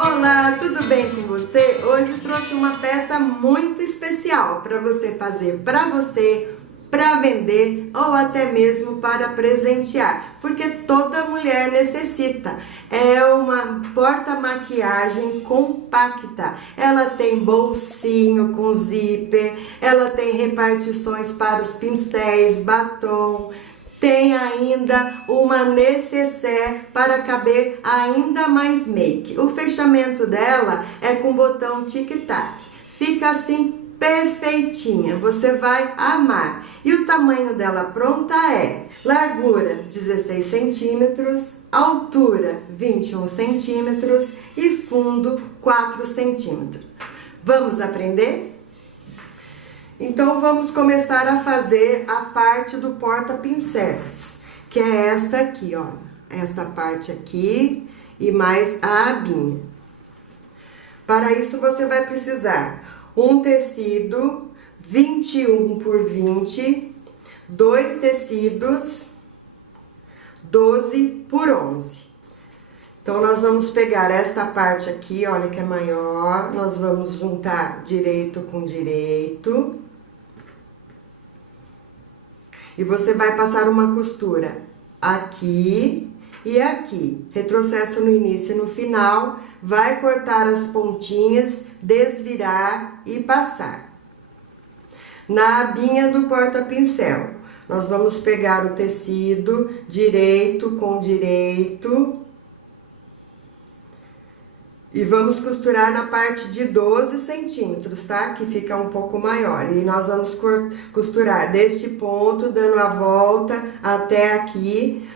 Olá, tudo bem com você? Hoje eu trouxe uma peça muito especial para você fazer para você, para vender ou até mesmo para presentear, porque toda mulher necessita. É uma porta-maquiagem compacta. Ela tem bolsinho com zíper, ela tem repartições para os pincéis, batom. Tem ainda uma nécessaire para caber ainda mais make. O fechamento dela é com botão tic-tac. Fica assim perfeitinha, você vai amar. E o tamanho dela pronta é largura 16 centímetros, altura 21 centímetros e fundo 4 centímetros. Vamos aprender? Então, vamos começar a fazer a parte do porta-pincéis, que é esta aqui, ó. Esta parte aqui e mais a abinha. Para isso, você vai precisar um tecido 21 por 20, dois tecidos 12 por 11. Então, nós vamos pegar esta parte aqui, olha que é maior, nós vamos juntar direito com direito. E você vai passar uma costura aqui e aqui. Retrocesso no início e no final. Vai cortar as pontinhas, desvirar e passar. Na abinha do porta-pincel, nós vamos pegar o tecido direito com direito. E vamos costurar na parte de 12 centímetros, tá? Que fica um pouco maior. E nós vamos costurar deste ponto, dando a volta até aqui.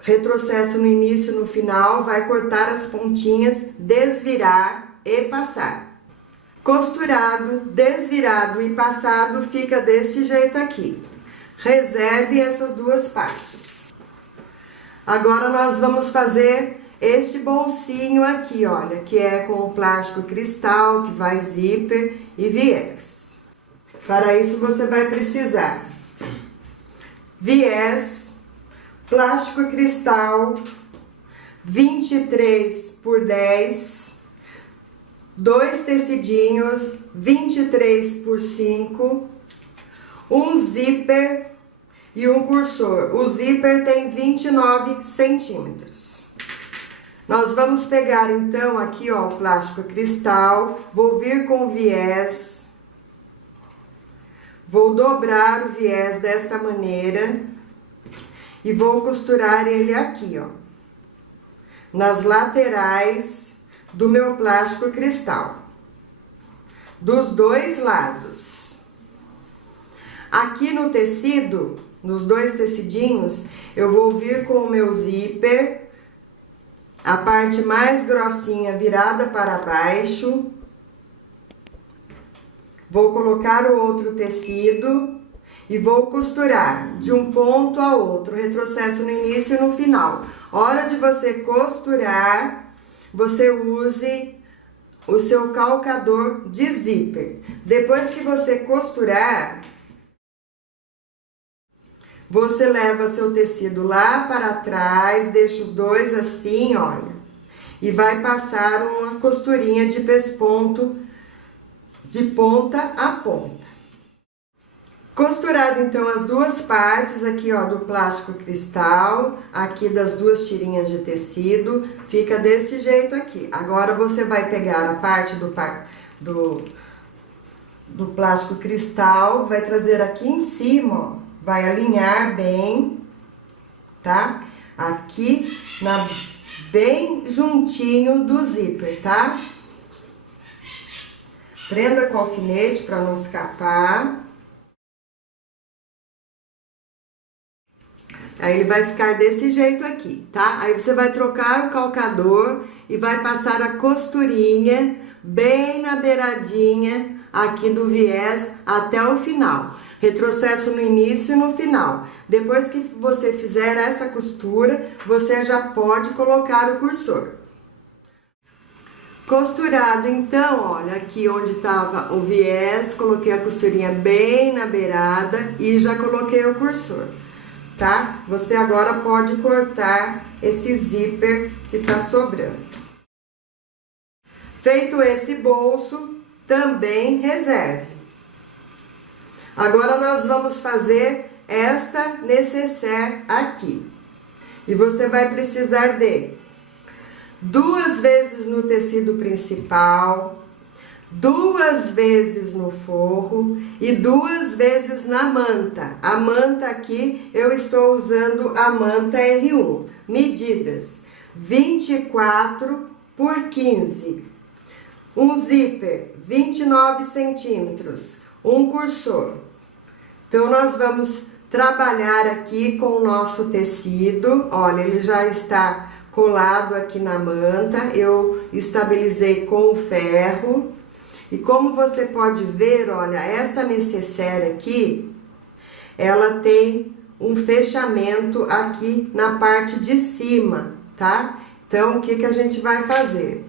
Retrocesso no início e no final, vai cortar as pontinhas, desvirar e passar. Costurado, desvirado e passado, fica desse jeito aqui. Reserve essas duas partes. Agora, nós vamos fazer este bolsinho aqui, olha, que é com plástico cristal, que vai zíper e viés. Para isso, você vai precisar viés, plástico cristal, 23 por 10, dois tecidinhos, 23 por 5, um zíper e um cursor. O zíper tem 29 centímetros. Nós vamos pegar, então, aqui, ó, o plástico cristal, vou vir com o viés, vou dobrar o viés desta maneira e vou costurar ele aqui, ó, nas laterais do meu plástico cristal, dos dois lados. Aqui no tecido, nos dois tecidinhos, eu vou vir com o meu zíper, a parte mais grossinha virada para baixo. Vou colocar o outro tecido e vou costurar de um ponto a outro, retrocesso no início e no final. Hora de você costurar, você use o seu calcador de zíper. Depois que você costurar, você leva seu tecido lá para trás, deixa os dois assim, olha, e vai passar uma costurinha de pesponto de ponta a ponta. Costurado então as duas partes aqui, ó, do plástico cristal, aqui das duas tirinhas de tecido, fica desse jeito aqui. Agora você vai pegar a parte do plástico cristal, vai trazer aqui em cima, ó. Vai alinhar bem, tá? Aqui, bem juntinho do zíper, tá? Prenda com alfinete para não escapar. Aí, ele vai ficar desse jeito aqui, tá? Aí, você vai trocar o calcador e vai passar a costurinha bem na beiradinha aqui do viés até o final. Retrocesso no início e no final. Depois que você fizer essa costura, você já pode colocar o cursor. Costurado, então, olha, aqui onde estava o viés, coloquei a costurinha bem na beirada e já coloquei o cursor, tá? Você agora pode cortar esse zíper que tá sobrando. Feito esse bolso, também reserve. Agora nós vamos fazer esta nécessaire aqui. E você vai precisar de 2 vezes no tecido principal, 2 vezes no forro e 2 vezes na manta. A manta aqui eu estou usando a manta R1. Medidas 24 por 15. Um zíper 29 centímetros. Um cursor. Então nós vamos trabalhar aqui com o nosso tecido. Olha, ele já está colado aqui na manta. Eu estabilizei com o ferro. E como você pode ver, olha, essa nécessaire aqui, ela tem um fechamento aqui na parte de cima, tá? Então, o que a gente vai fazer?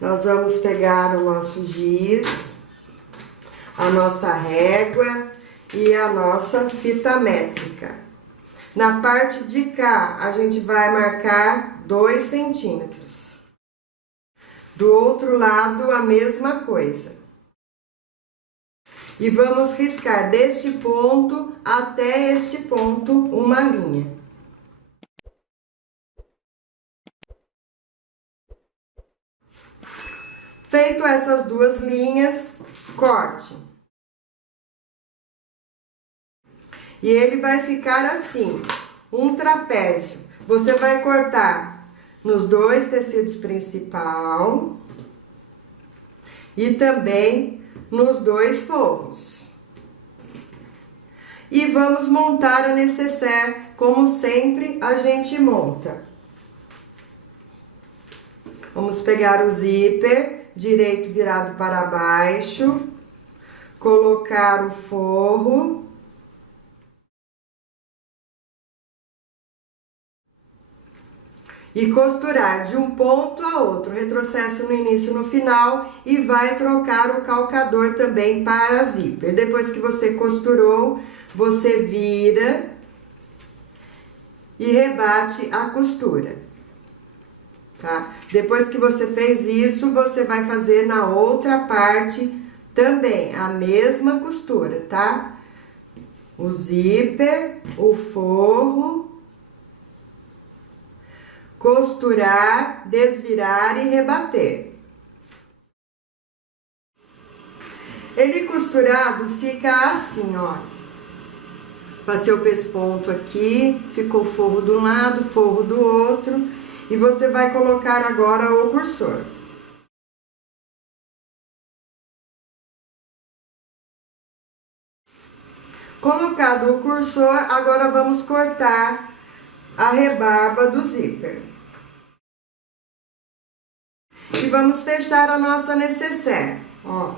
Nós vamos pegar o nosso giz, a nossa régua e a nossa fita métrica. Na parte de cá, a gente vai marcar 2 centímetros. Do outro lado, a mesma coisa. E vamos riscar deste ponto até este ponto uma linha. Feito essas 2 linhas, corte. E ele vai ficar assim, um trapézio. Você vai cortar nos 2 tecidos principal e também nos 2 forros. E vamos montar a nécessaire como sempre a gente monta. Vamos pegar o zíper direito virado para baixo, colocar o forro. E costurar de um ponto a outro, retrocesso no início e no final, e vai trocar o calcador também para zíper. Depois que você costurou, você vira e rebate a costura, tá? Depois que você fez isso, você vai fazer na outra parte também a mesma costura, tá? O zíper, o forro, costurar, desvirar e rebater. Ele costurado fica assim, ó. Passei o pesponto aqui, ficou forro de um lado, forro do outro, e você vai colocar agora o cursor. Colocado o cursor, agora vamos cortar a rebarba do zíper. E vamos fechar a nossa nécessaire, ó.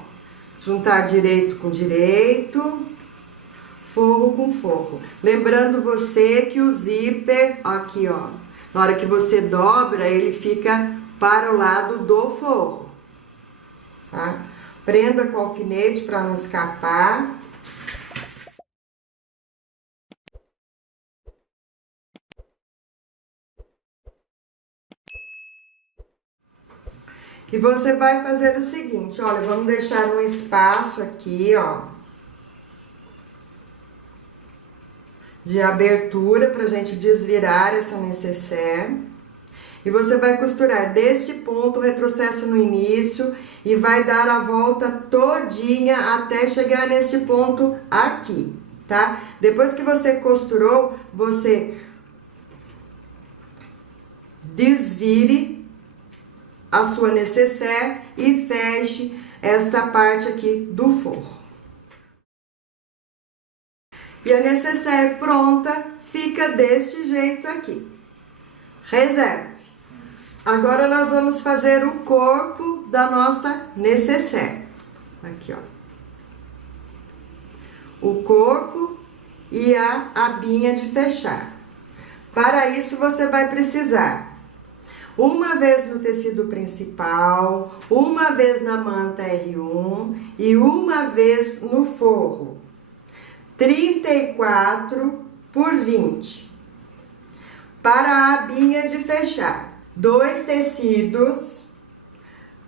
Juntar direito com direito, forro com forro. Lembrando você que o zíper, aqui, ó, na hora que você dobra, ele fica para o lado do forro, tá? Prenda com alfinete para não escapar. E você vai fazer o seguinte, olha, vamos deixar um espaço aqui, ó, de abertura pra gente desvirar essa nécessaire. E você vai costurar deste ponto, retrocesso no início, e vai dar a volta todinha até chegar neste ponto aqui, tá? Depois que você costurou, você desvire a sua nécessaire e feche esta parte aqui do forro. E a nécessaire pronta fica deste jeito aqui. Reserve. Agora nós vamos fazer o corpo da nossa nécessaire. Aqui, ó. O corpo e a abinha de fechar. Para isso você vai precisar uma vez no tecido principal, uma vez na manta R1 e uma vez no forro. 34 por 20. Para a abinha de fechar, 2 tecidos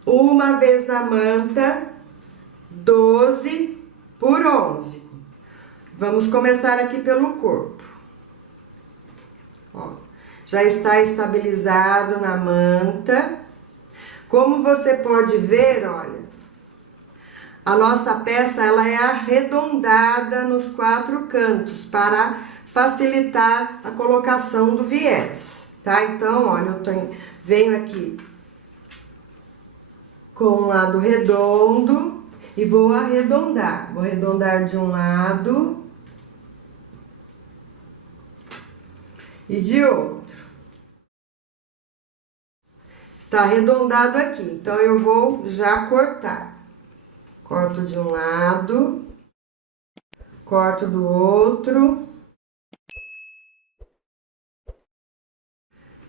uma vez na manta, 12 por 11. Vamos começar aqui pelo corpo. Ó, já está estabilizado na manta. Como você pode ver, olha, a nossa peça ela é arredondada nos 4 cantos para facilitar a colocação do viés, tá? Então, olha, venho aqui com um lado redondo e vou arredondar. Vou arredondar de um lado e de outro. Está arredondado aqui, então eu vou já cortar. Corto de um lado, corto do outro.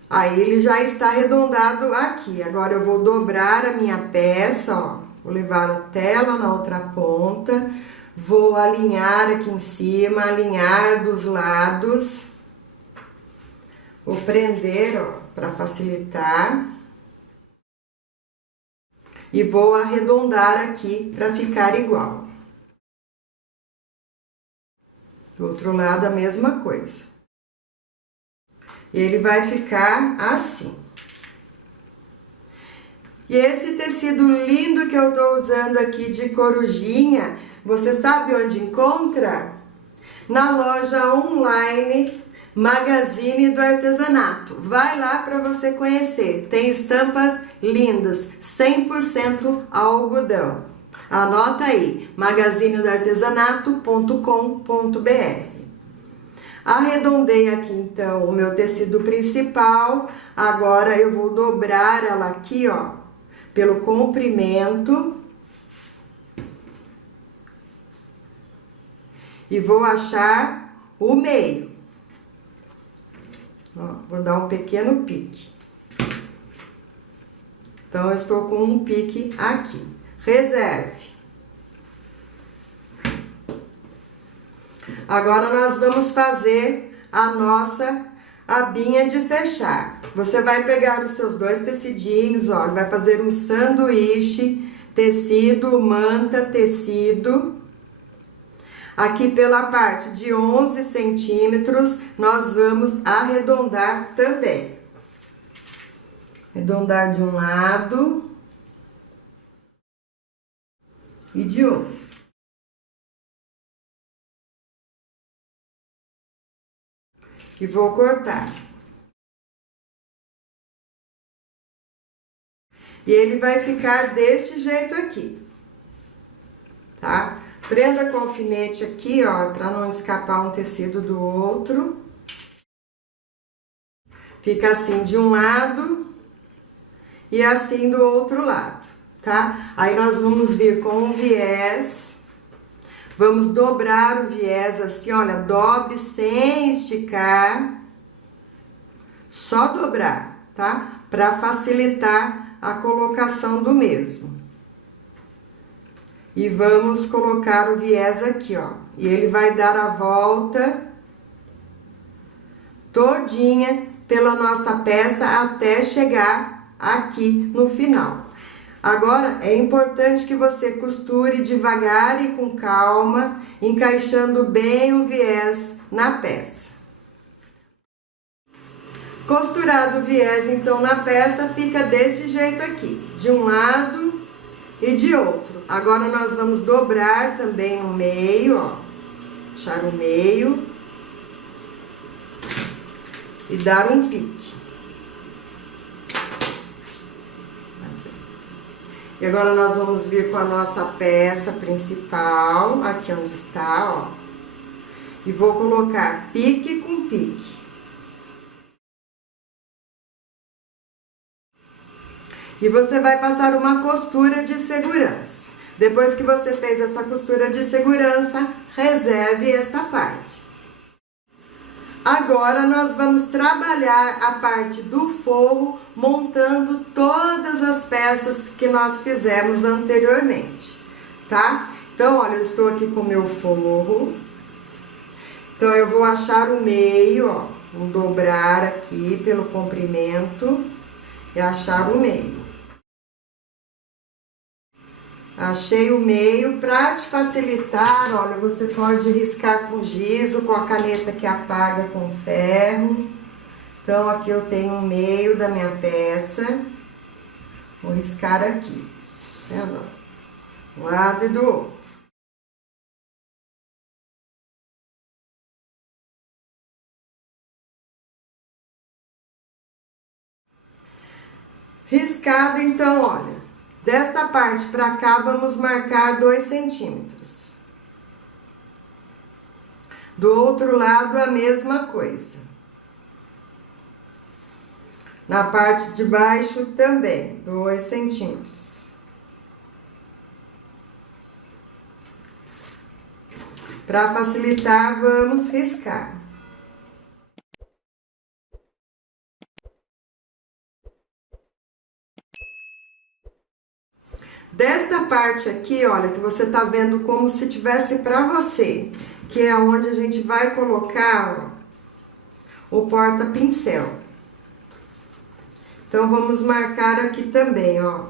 Aí, ele já está arredondado aqui. Agora, eu vou dobrar a minha peça, ó. Vou levar até lá na outra ponta. Vou alinhar aqui em cima, alinhar dos lados. Vou prender, ó, para facilitar. E vou arredondar aqui para ficar igual. Do outro lado, a mesma coisa. Ele vai ficar assim. E esse tecido lindo que eu tô usando aqui de corujinha, você sabe onde encontra? Na loja online Magazine do Artesanato. Vai lá para você conhecer. Tem estampas lindas, 100% algodão. Anota aí, magazinedoartesanato.com.br. Arredondei aqui, então, o meu tecido principal. Agora, eu vou dobrar ela aqui, ó, pelo comprimento. E vou achar o meio. Ó, vou dar um pequeno pique. Então, eu estou com um pique aqui. Reserve. Agora, nós vamos fazer a nossa abinha de fechar. Você vai pegar os seus 2 tecidinhos, ó, vai fazer um sanduíche, tecido, manta, tecido. Aqui pela parte de 11 centímetros, nós vamos arredondar também. Arredondar de um lado e de outro. E vou cortar. E ele vai ficar deste jeito aqui, tá? Prenda com alfinete aqui, ó, pra não escapar um tecido do outro. Fica assim de um lado e assim do outro lado, tá? Aí, nós vamos vir com o viés. Vamos dobrar o viés assim, olha, dobre sem esticar. Só dobrar, tá? Pra facilitar a colocação do mesmo. E vamos colocar o viés aqui, ó. E ele vai dar a volta todinha pela nossa peça até chegar aqui no final. Agora, é importante que você costure devagar e com calma, encaixando bem o viés na peça. Costurado o viés, então, na peça, fica desse jeito aqui, de um lado e de outro. Agora, nós vamos dobrar também no meio, ó, puxar o meio e dar um pique. E agora, nós vamos vir com a nossa peça principal, aqui onde está, ó. E vou colocar pique com pique. E você vai passar uma costura de segurança. Depois que você fez essa costura de segurança, reserve esta parte. Agora, nós vamos trabalhar a parte do forro, montando todas as peças que nós fizemos anteriormente, tá? Então, olha, eu estou aqui com o meu forro. Então, eu vou achar o meio, ó, vou dobrar aqui pelo comprimento e achar o meio. Achei o meio. Para te facilitar, olha, você pode riscar com giz ou com a caneta que apaga com ferro. Então, aqui eu tenho o meio da minha peça. Vou riscar aqui, tá vendo? Um lado e do outro. Riscado, então, olha, desta parte pra cá, vamos marcar 2 centímetros. Do outro lado, a mesma coisa. Na parte de baixo, também, 2 centímetros. Para facilitar, vamos riscar. Desta parte aqui, olha, que você tá vendo como se tivesse para você, que é onde a gente vai colocar, ó, o porta-pincel. Então, vamos marcar aqui também, ó,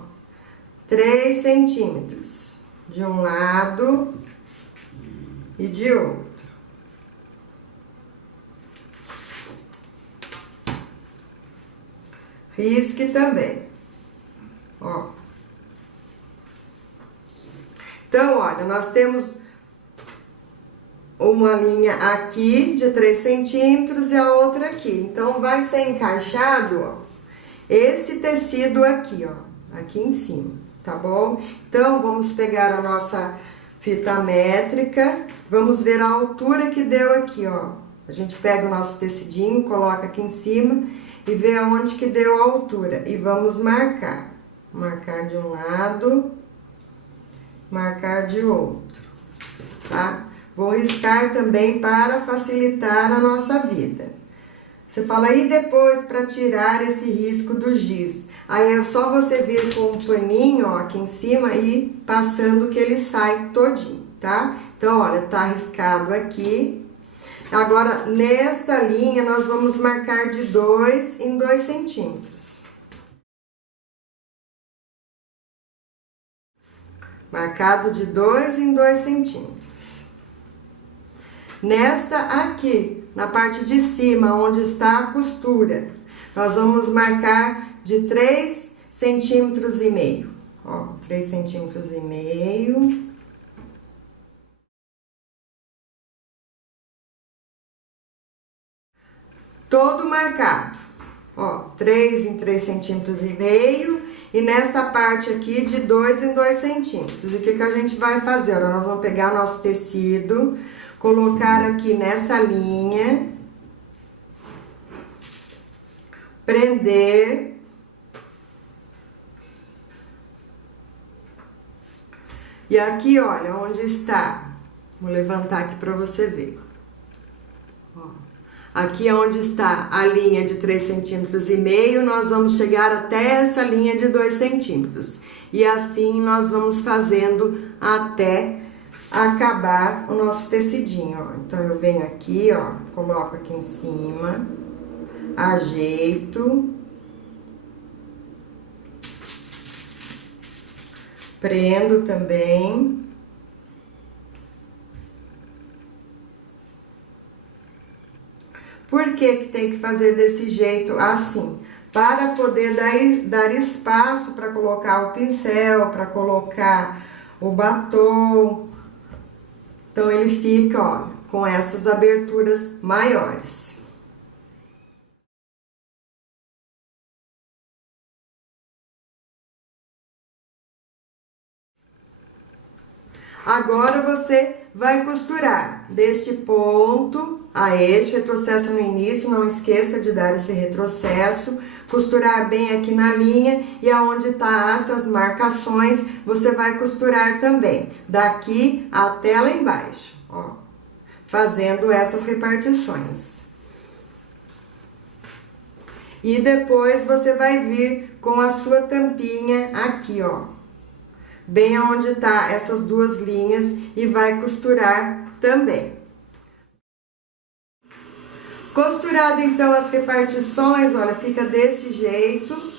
3 centímetros de um lado e de outro. Risque também, ó. Então, olha, nós temos uma linha aqui de 3 centímetros e a outra aqui. Então, vai ser encaixado, ó, esse tecido aqui, ó, aqui em cima, tá bom? Então, vamos pegar a nossa fita métrica, vamos ver a altura que deu aqui, ó. A gente pega o nosso tecidinho, coloca aqui em cima e vê aonde que deu a altura. E vamos marcar. Marcar de um lado, marcar de outro, tá? Vou riscar também para facilitar a nossa vida. Você fala, e depois para tirar esse risco do giz? Aí é só você vir com um paninho, ó, aqui em cima e passando que ele sai todinho, tá? Então, olha, tá riscado aqui. Agora, nesta linha, nós vamos marcar de 2 em 2 centímetros. Marcado de 2 em 2 centímetros. Nesta aqui, na parte de cima, onde está a costura, nós vamos marcar de 3 centímetros e meio. Ó, 3 centímetros e meio. Todo marcado. Ó, 3 em 3 centímetros e meio. E nesta parte aqui, de 2 em 2 centímetros. E o que a gente vai fazer? Ó, nós vamos pegar nosso tecido, colocar aqui nessa linha, prender, e aqui, olha, onde está, vou levantar aqui para você ver, ó, aqui é onde está a linha de 3 centímetros e meio, nós vamos chegar até essa linha de 2 centímetros, e assim nós vamos fazendo até acabar o nosso tecidinho, ó. Então, eu venho aqui, ó, coloco aqui em cima, ajeito, prendo também. Por que que tem que fazer desse jeito assim? Para poder dar espaço para colocar o pincel, para colocar o batom. Então, ele fica, ó, com essas aberturas maiores. Agora, você vai costurar deste ponto a este, retrocesso no início, não esqueça de dar esse retrocesso, costurar bem aqui na linha e aonde tá essas marcações, você vai costurar também, daqui até lá embaixo, ó, fazendo essas repartições. E depois você vai vir com a sua tampinha aqui, ó, bem aonde tá essas duas linhas e vai costurar também. Costurado então as repartições, olha, fica desse jeito.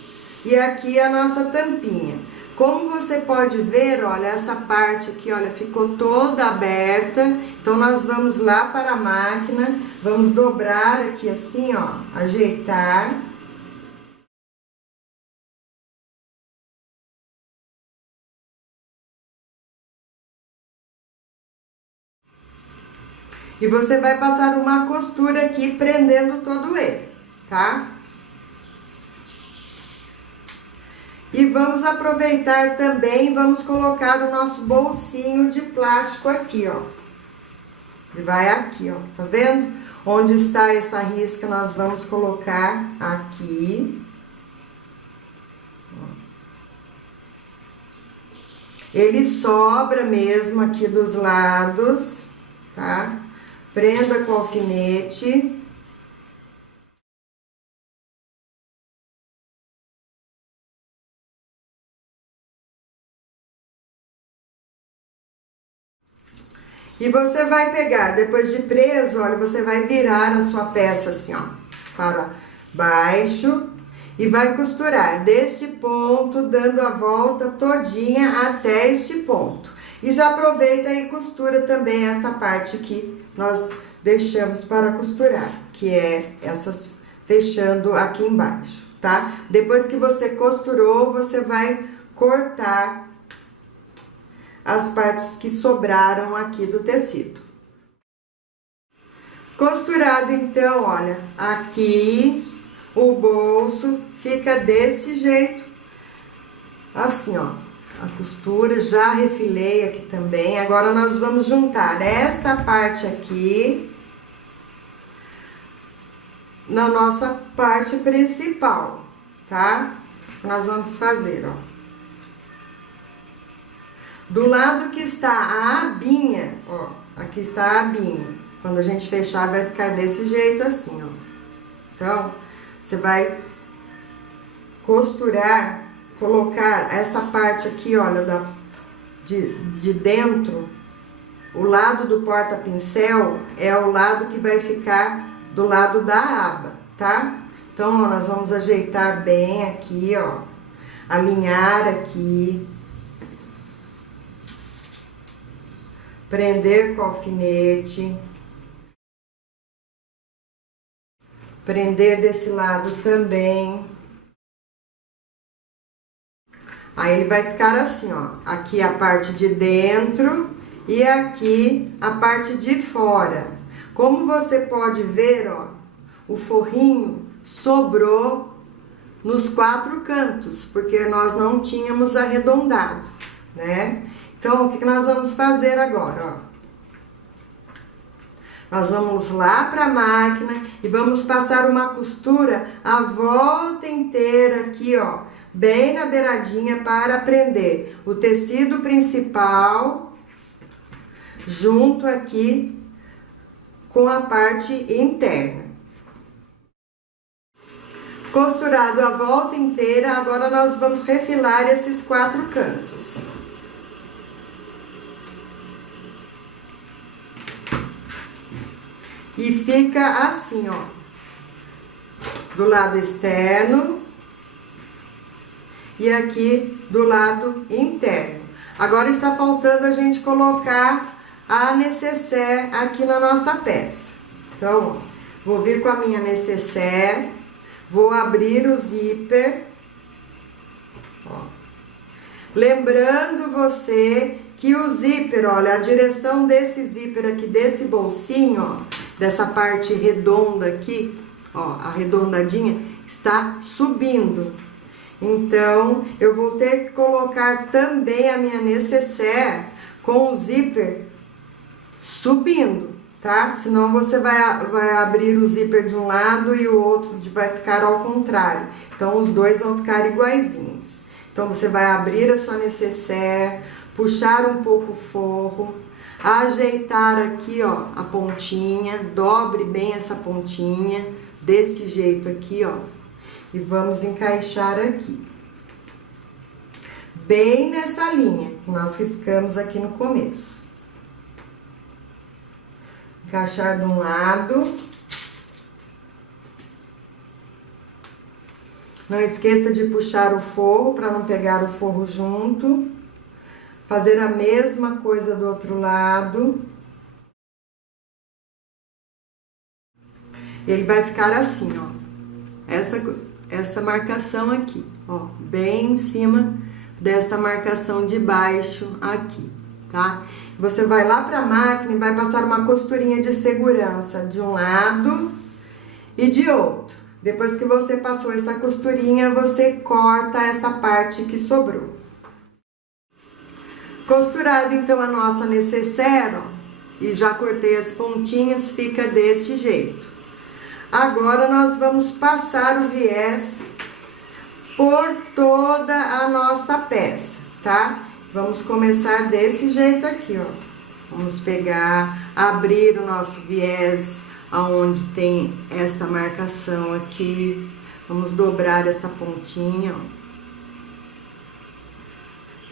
E aqui a nossa tampinha. Como você pode ver, olha, essa parte aqui, olha, ficou toda aberta. Então, nós vamos lá para a máquina, vamos dobrar aqui assim, ó, ajeitar. E você vai passar uma costura aqui, prendendo todo ele, tá? E vamos aproveitar também, vamos colocar o nosso bolsinho de plástico aqui, ó. Ele vai aqui, ó, tá vendo? Onde está essa risca, nós vamos colocar aqui. Ele sobra mesmo aqui dos lados, tá? Prenda com alfinete. E você vai pegar, depois de preso, olha, você vai virar a sua peça assim, ó, para baixo e vai costurar deste ponto, dando a volta todinha até este ponto. E já aproveita e costura também essa parte que nós deixamos para costurar, que é essas fechando aqui embaixo, tá? Depois que você costurou, você vai cortar as partes que sobraram aqui do tecido. Costurado, então, olha, aqui o bolso fica desse jeito, assim, ó, a costura, já refilei aqui também. Agora, nós vamos juntar esta parte aqui na nossa parte principal, tá? Nós vamos fazer, ó. Do lado que está a abinha, ó, aqui está a abinha. Quando a gente fechar, vai ficar desse jeito assim, ó. Então, você vai costurar, colocar essa parte aqui, olha, de dentro, o lado do porta-pincel é o lado que vai ficar do lado da aba, tá? Então, ó, nós vamos ajeitar bem aqui, ó, alinhar aqui. Prender com alfinete, prender desse lado também. Aí ele vai ficar assim, ó, aqui a parte de dentro e aqui a parte de fora. Como você pode ver, ó, o forrinho sobrou nos 4 cantos, porque nós não tínhamos arredondado, né? Então, o que nós vamos fazer agora, ó? Nós vamos lá para a máquina e vamos passar uma costura a volta inteira aqui, ó, bem na beiradinha para prender o tecido principal junto aqui com a parte interna. Costurado a volta inteira, agora nós vamos refilar esses 4 cantos. E fica assim, ó, do lado externo e aqui do lado interno. Agora está faltando a gente colocar a nécessaire aqui na nossa peça. Então, ó, vou vir com a minha nécessaire, vou abrir o zíper, ó. Lembrando você que o zíper, olha, a direção desse zíper aqui, desse bolsinho, ó, dessa parte redonda aqui, ó, arredondadinha, está subindo. Então, eu vou ter que colocar também a minha nécessaire com o zíper subindo, tá? Senão você vai abrir o zíper de um lado e o outro vai ficar ao contrário. Então, os dois vão ficar iguaizinhos. Então, você vai abrir a sua nécessaire, puxar um pouco o forro, ajeitar aqui, ó, a pontinha, dobre bem essa pontinha, desse jeito aqui, ó, e vamos encaixar aqui, bem nessa linha que nós riscamos aqui no começo. Encaixar de um lado Não esqueça de puxar o forro para não pegar o forro junto. Fazer a mesma coisa do outro lado. Ele vai ficar assim, ó. Essa marcação aqui, ó, bem em cima dessa marcação de baixo aqui, tá? Você vai lá pra máquina e vai passar uma costurinha de segurança de um lado e de outro. Depois que você passou essa costurinha, você corta essa parte que sobrou. Costurado então a nossa necessaire, ó, e já cortei as pontinhas, fica desse jeito. Agora nós vamos passar o viés por toda a nossa peça, tá? Vamos começar desse jeito aqui, ó. Vamos pegar, abrir o nosso viés aonde tem esta marcação aqui. Vamos dobrar essa pontinha, ó.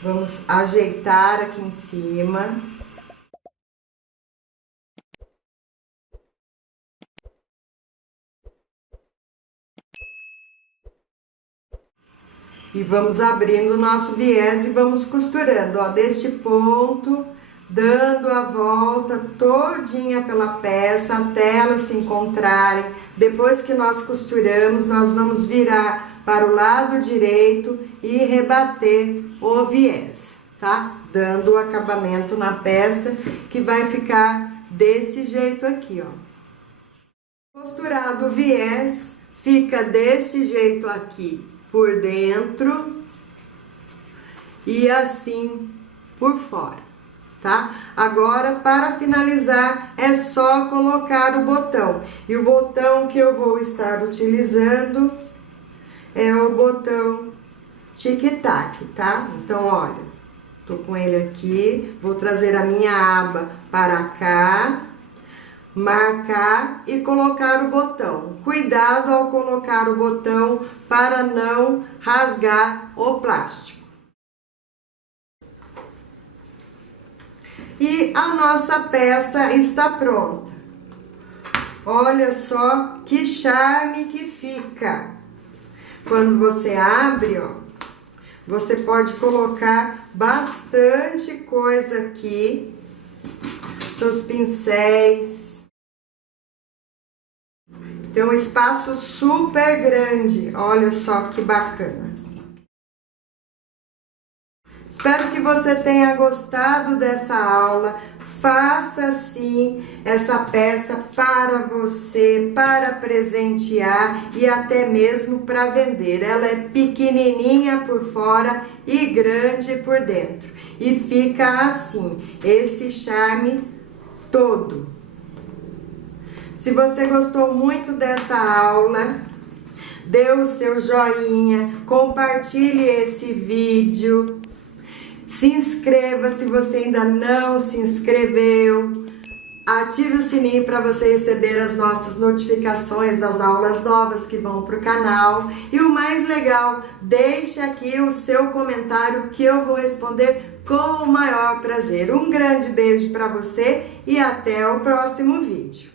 Vamos ajeitar aqui em cima. E vamos abrindo o nosso viés e vamos costurando, ó, deste ponto, dando a volta todinha pela peça até elas se encontrarem. Depois que nós costuramos, nós vamos virar para o lado direito e rebater o viés, tá? Dando o acabamento na peça, que vai ficar desse jeito aqui, ó. Costurado o viés, fica desse jeito aqui por dentro e assim por fora, tá? Agora, para finalizar, é só colocar o botão. E o botão que eu vou estar utilizando é o botão tic-tac, tá? Então, olha, tô com ele aqui, vou trazer a minha aba para cá, marcar e colocar o botão. Cuidado ao colocar o botão para não rasgar o plástico. E a nossa peça está pronta. Olha só que charme que fica. Quando você abre, ó, você pode colocar bastante coisa aqui. Seus pincéis. Tem um espaço super grande, olha só que bacana. Espero que você tenha gostado dessa aula. Faça sim essa peça para você, para presentear e até mesmo para vender. Ela é pequenininha por fora e grande por dentro. E fica assim, esse charme todo. Se você gostou muito dessa aula, dê o seu joinha, compartilhe esse vídeo, se inscreva se você ainda não se inscreveu, ative o sininho para você receber as nossas notificações das aulas novas que vão para o canal. E o mais legal, deixe aqui o seu comentário que eu vou responder com o maior prazer. Um grande beijo para você e até o próximo vídeo.